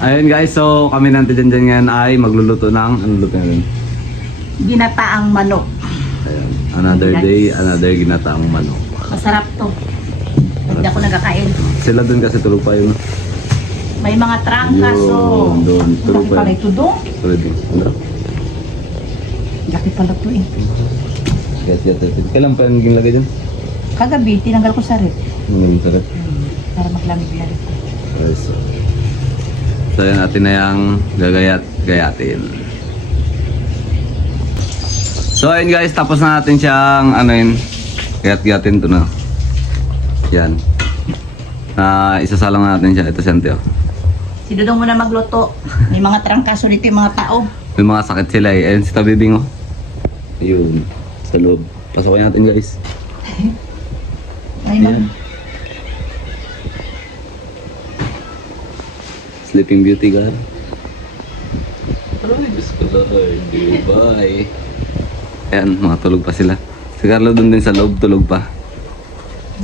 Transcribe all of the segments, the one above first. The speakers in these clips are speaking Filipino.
Ayun guys, so kami nandiyan dyan ngayon ay magluluto ng, ano luto natin? Ginataang manok. Ayun, another day, another ginataang manok. Masarap to. Hindi ako nagkakain. Sila dun kasi tulog pa yun. May mga trangka, so... Yun, doon, tulog Laki pa pala yun. ito doon. Tulog yun. Ano? Laki pala ito eh. Get. Kailan pa yung lagay dyan? Kagabi, tinanggal ko sa rep. Ngayon sarap. Para maglamig na rin. Guys, so yan natin na yung gayatin. So ayun guys, tapos na natin siyang ano yun, gayat-gayatin to na. Yan. Isasalang natin siya. Ito siya. Si Dudong muna magluto. May mga trangkaso dito yung mga tao. May mga sakit sila eh. Ayun si Tabibing oh. Ayun. Sa loob. Pasokin natin guys. Ay, Ayan. Sleeping Beauty ka. Ay, Diyos ko Lord. Bye. Ayan, mga tulog pa sila. Si Carlo dun din sa loob, tulog pa.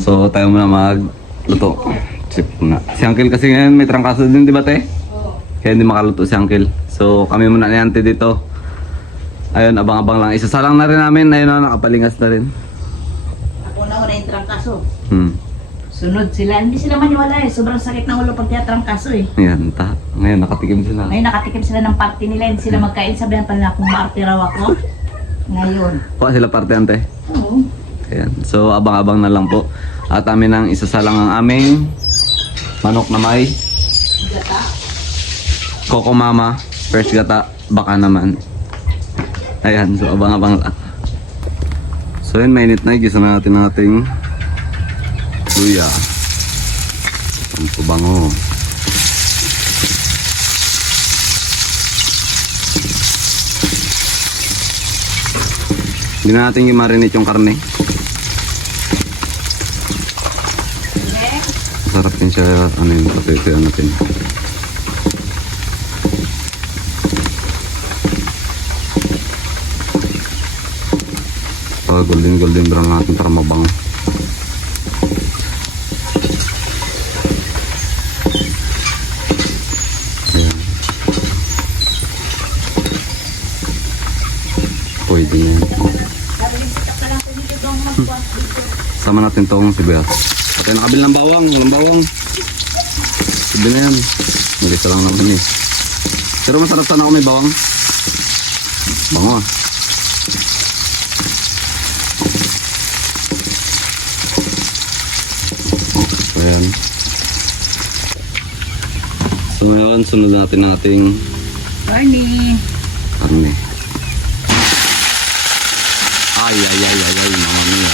So, tayo muna magluto. Sip muna. Si Uncle kasi ngayon may trangkaso din, di ba te? Oo. Kaya hindi makaluto si Uncle. So, kami muna ni Auntie dito. Ayun, abang-abang lang. Isasalang na rin namin. Ayun na, nakapalingas na rin. Ako na yung trangkaso. Sunod Sila, hindi sila maniwala eh. Sobrang sakit ng ulo pag trangkaso eh. Ayan, ngayon nakatikim sila. Ngayon nakatikim sila ng party nila. Hindi sila magkain. Sabihan pa nila kung maarte raw ako. Ngayon. Kuha sila parte, Ante. Oo. Ayan. So, abang-abang na lang po. At amin ang isasalang ang aming manok na may Gata. Coco Mama, fresh gata, baka naman. Ayan, so abang-abang lang. So yun, mainit na. Gisa na natin ang ating luya. Ang pabango. Hindi na natin i-marinate yung karne. Masarap din siya, ano yung potato natin. Golden brown natin para mabango. Ayan. Pwede yun. Sama natin tong sibuyas. At yung nakabil ng bawang, walang bawang. Sabi na yan. Malita lang naman eh. Pero masarap sana kung may bawang. Bango ah. Ayan. So ngayon, sunod natin ang ating Morning. karne. Ay, mga niya.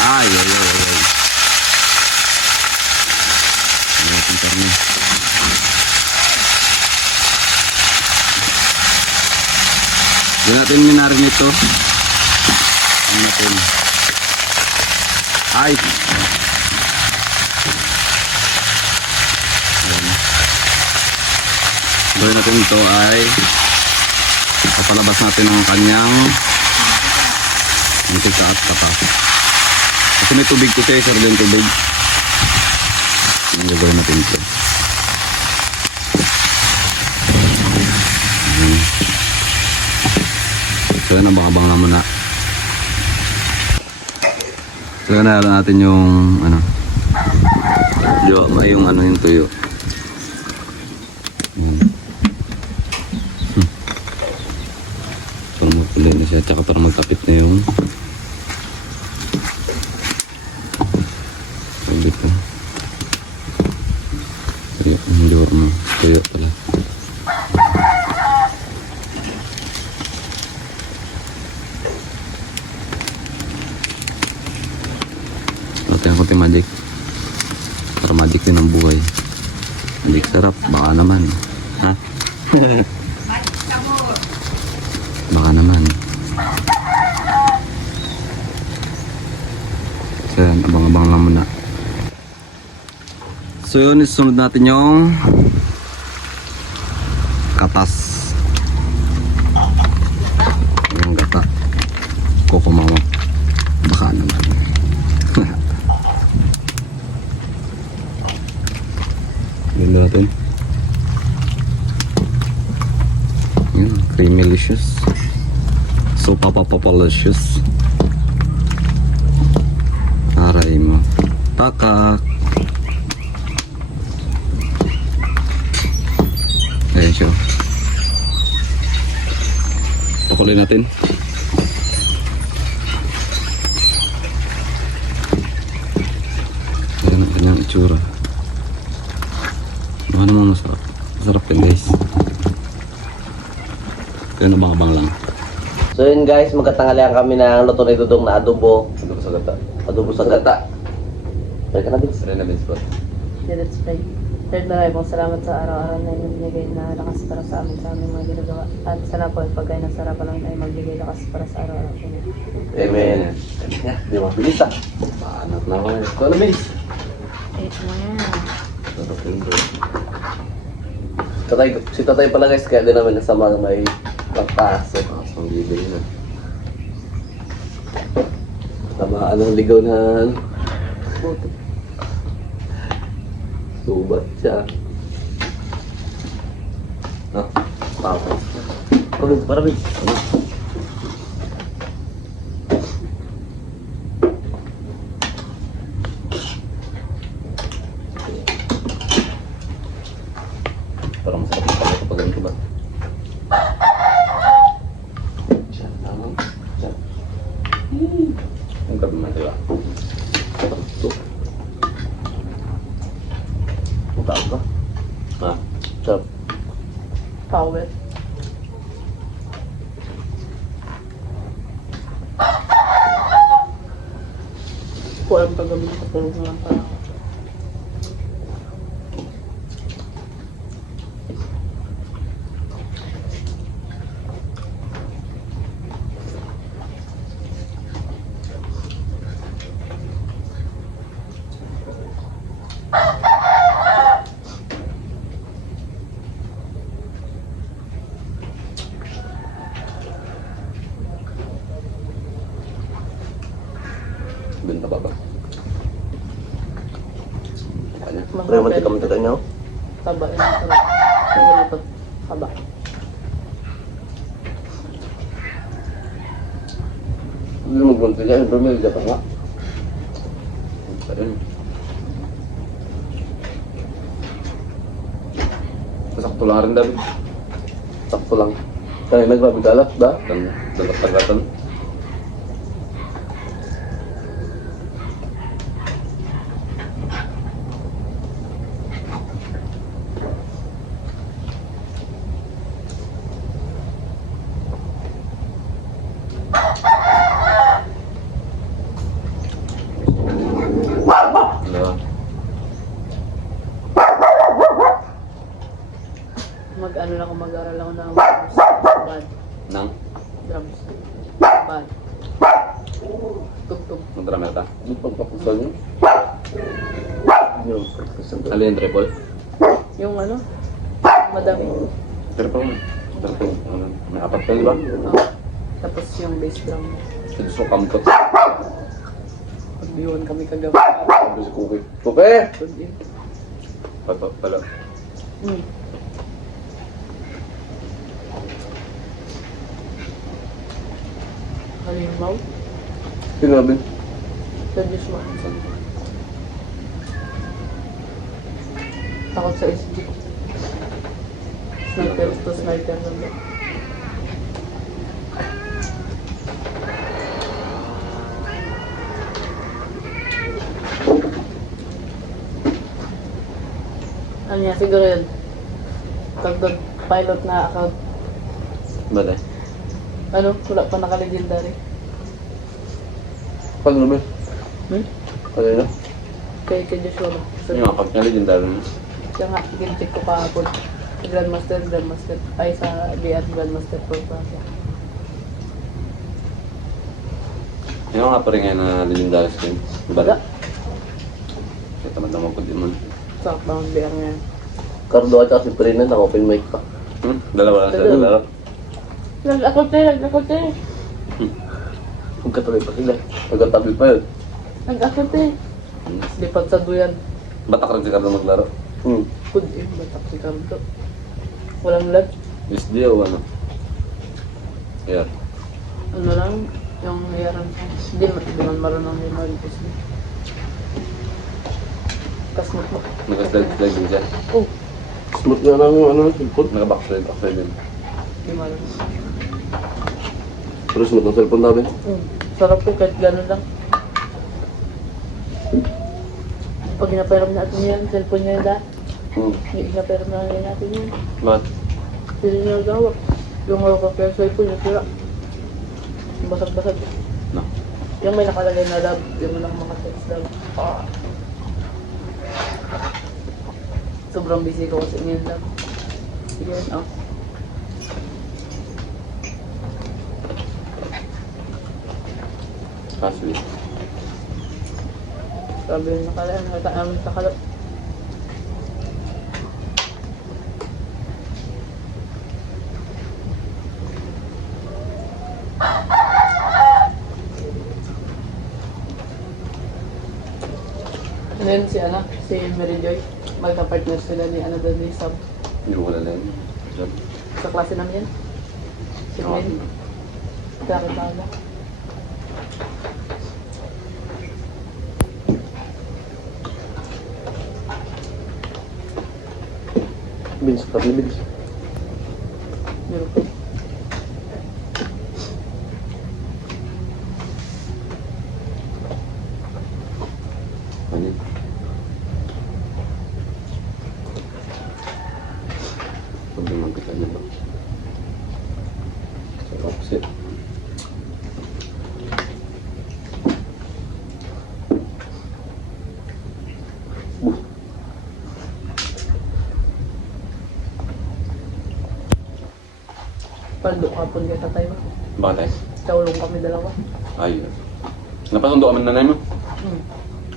Ay. Ang ating karne. Doon natin minarinate ito. Ano natin? Ay! Ayan. Gawin natin ito ay papalabas natin ang kanyang mantika at katas. Kasi may tubig ko siya, sarili yung tubig. Ang gagawin natin ito. So yun, abang-abang lang muna. So yun, nahalo natin yung ano, yung ano yung tuyo. Para magkulay na siya, tsaka para magkapit na yung tubig ko. Tuyo pala. Natin ang konting magic. Para magic din ang buhay. Magic sarap, baka naman. Ha? Baka naman. So yan, abang-abang lang muna. So yun, isunod natin yung katas. Yung gata. Coco Mama. Baka naman. Yun Tignan natin. Yun, creamylicious. So papapapalicious. Aray mo. Takak. Ayan siya. Pakulay natin. Ayan ang kanyang itsura. Baka naman masarap. Masarap yan guys. Ayan, abang-abang lang. So yun guys, magkatanghalian kami ng luto na idudong na adobo. Adobo sa gata. Adobo sa gata. Pwede ka na din. Sarili na beans po. Let's pray. Lord, maraming pong salamat sa araw-araw na inyong binigay na lakas para sa aming mga ginagawa. At sana po, pagkain ng sarap lang ay magbigay lakas para sa araw-araw. Amen. Amen. Di ba? Bilis ah. Paanat na ako. Ito na beans. Ito na yan. Sarap yun bro. Si tatay pala guys, kaya din namin nasama na may pagtaas. Pasang bibili na. Tamaan ng ligaw na Buto. subat siya. Ah, tao. Para bis. Parang masarap yung pala kapag ganito ba? Siya, tama. Siya. Ang gabi man diba? Ito. Mukha ba? Ha? Sarap. Power. Po ang paggamit sa tulog na lang para. Benta pa ba? Kanya? Pero yung mantika-mantika niya oh. Taba. Yung sarap. Yung ganito. Taba. Hindi mo bunti niya, pero may ka nga. Ayun. Sakto lang rin David. Sakto lang. Kaya nagbabi kalat ba? Dalat-tagatan. Ano? Mag-ano lang ako, mag-aral ako ng drums. Bad. Nang? Drums. Bad. Tugtog. Mag-drummer ka? Hindi pagpapusan niyo. Yung pagpapusan ko. Ano yung triple? Yung ano? Madami. Triple mo. Triple. Ano? May apat ka diba? Tapos yung bass drum. Gusto kampot. Pag-iwan kami kagabi. Sabi si Kuki. Pupe! Pala. Hmm. Halimaw. Sinabi. Sa Diyos mo. Takot sa SG. Sniper to sniper lang. Ano yan? Siguro yun. Tagdod pilot na account. Bale. Ano? Wala pa naka-legendary. Pag naman. Hmm? Ano yun? Kay Joshua ba? So, Yung account niya legendary mo. siya nga, gincheck ko kahapon. Sa Grandmaster. Ay, sa BR Grandmaster Pro pa siya. Yung nga pa rin ngayon na legendary skin. Baga. Kaya tamad na magpag mo. Southbound BR nga yan. Cardo at saka si Perina, naka-open mic pa. Dalawa lang sila. Dalawa. Nag-akot eh. Magkatabi pa sila. Magkatabi pa yun. Nag-akot eh. Lipat sa duyan. Batak rin si Carlo maglaro. Hmm. Food eh, batak si Kamto. Walang lag. SD o ano? Yeah. Ano lang, yung nayaran ko. Hindi man marunong yung marites mo. Kasmot mo. Naka-slide din siya. Oh, Smooth nga lang yung ano, cellphone. Naka-backslide din. di marunong. Pero smooth ang cellphone namin. Sarap po kahit gano'n lang. Pag ginapairam natin yan, cellphone niya yun lahat. Ginapairam na natin yan. Bakit? Hindi niya nagawak. Yung hawak ko kaya cellphone niya sira. Yung basag-basag. No. Yung may nakalagay na love, yung walang mga text love. Sobrang busy ko kasi ngayon lang. Sige, oh. Pasway. Sabi yung nakalap. And then si Mary Joy, magka-partner sila ni doon ni Sab. Hindi ko wala lang. Sa klase namin yan. Si Oo. Mary. Kaya Beans, tapi beans. meron ko. Ano? Pagdaman kita niya ba? Sa opposite. Paldo kapon kay tatay mo. Bakit? Kaulong kami dalawa. Ayun. Napasundo kami nanay mo.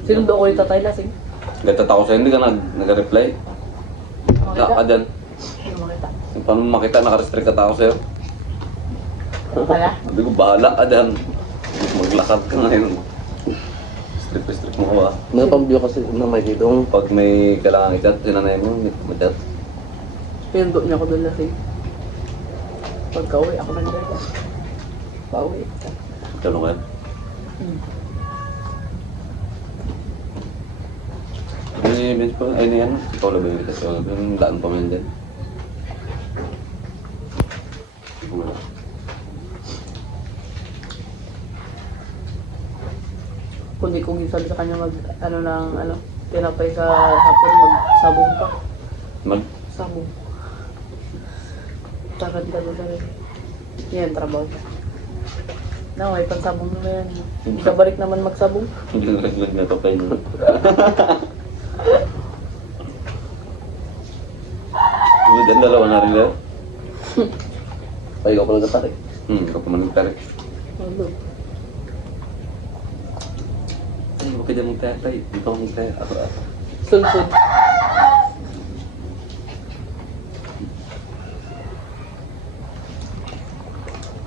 Sinundo ko yung tatay lasing. Gatat ako sa'yo, hindi ka nag-reply. Makita? Ka dyan. Hindi makita. Paano mo makita, naka-restrict ka ako sa'yo. Kaya? Sabi ko, bahala ka dyan. Maglakad ka ngayon. Strip mo ka ba? Napambyo kasi na may dito. Pag may kailangan i-chat, sinanay mo, may-chat. Pinundo niya ako doon lasing. Pagka-uwi, ako nandiyan. Pauwi. Tanong ka yan. Ay, Vince pa, ay na yan. Ikaw lang ba yung itas? Yung daan pa man dyan. Wala. Kundi kung sabi sa kanya tinapay sa hapon, magsabong pa. Sabong. Takad ka na rin. Yan, trabaho siya. Na, may pansabong naman yan. Ikabalik naman magsabong. Hindi lang naglag na ito kayo. Dyan dalawa na rin lang. Ay, ikaw pala nagtarik. Ikaw pa man nagtarik. Ano? Ay, huwag ka dyan magtatay. Ikaw magtatay. Ako. Sulsud.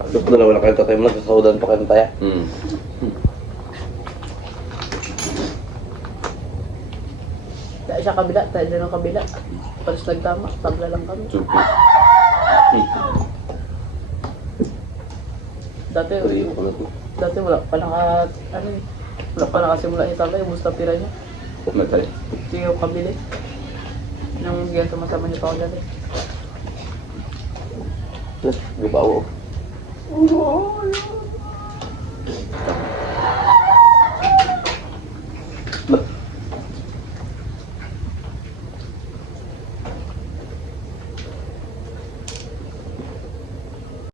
Ito po dalawa na kayo tatay mo, nagsasawadan pa kayo ng taya. Tayo siya kabila, tayo din ang kabila. Palis nagtama, tabla lang kami. Supi. Dati, Pwede ko na ito. dati wala pa wala pa nakasimula yung tabla, yung musta pira niya. Nagtarik. Sige yung kabili. Nung yan sumasama niya pa ako dati. Gibawo.